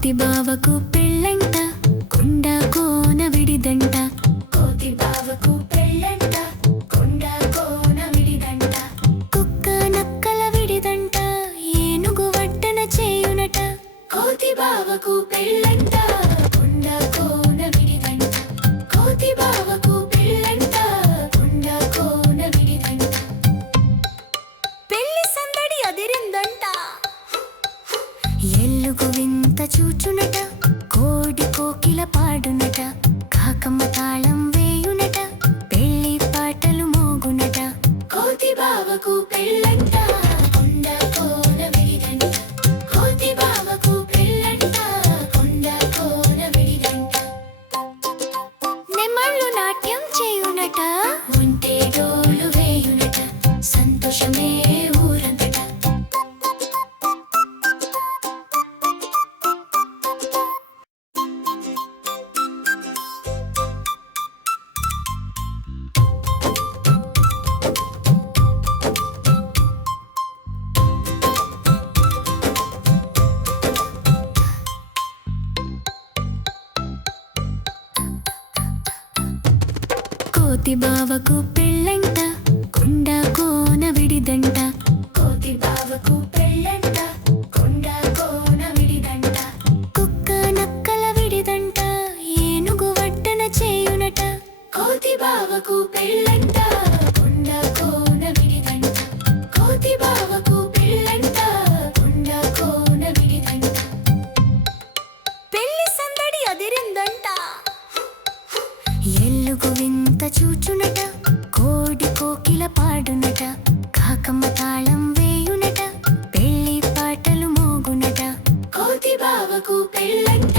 కోతి బావకు పెళ్ళంట కొండ కోన విడిదంట. కోతి బావకు పెళ్ళంట కొండ కోన విడిదంట. కుక్క నక్కల విడిదంట ఏనుగు వడ్డన చేయునట. కోతి బావకు పెళ్ళంట కొండ కోన విడిదంట. కోతి బావకు పెళ్ళంట కొండ కోన విడిదంట. పెళ్లి సందడి అదిరిందంట. ఎల్లుగు వింత చూచునట. కోడి కోకిల పాడునట. కాకమ్మ తాళం వేయునట. పెళ్లి పాటలు మోగునట. కోతి బావకు పెళ్ళంట కొండ కోన విడిదంట. కోతి బావకు పెళ్ళంట కొండ కోన విడిదంట. నెమళ్ళు నాట్యం చేయునట. ఉంటే డోలు వేయునట. సంతోషమే ఊరంతట. కోతి బావకు పెళ్ళంట కొండ కోన విడిదంట. కోతి బావకు పెళ్ళంట కొండ కోన విడిదంట. కుక్క నక్కల విడిదంట ఏనుగు వడ్డన చేయునట. కోతి బావకు పెళ్ళంట కొండ కోన విడిదంట. కోతి బావకు పెళ్ళంట కొండ కోన విడిదంట. పెళ్లి సందడి అదిరిందంట. ఎల్లుగు వింత చూచునట. కోడి కోకిల పాడునట. కాకమ్మ తాళం వేయునట. పెళ్లి పాటలు మోగునట. కోతి బావకు పెళ్ళంట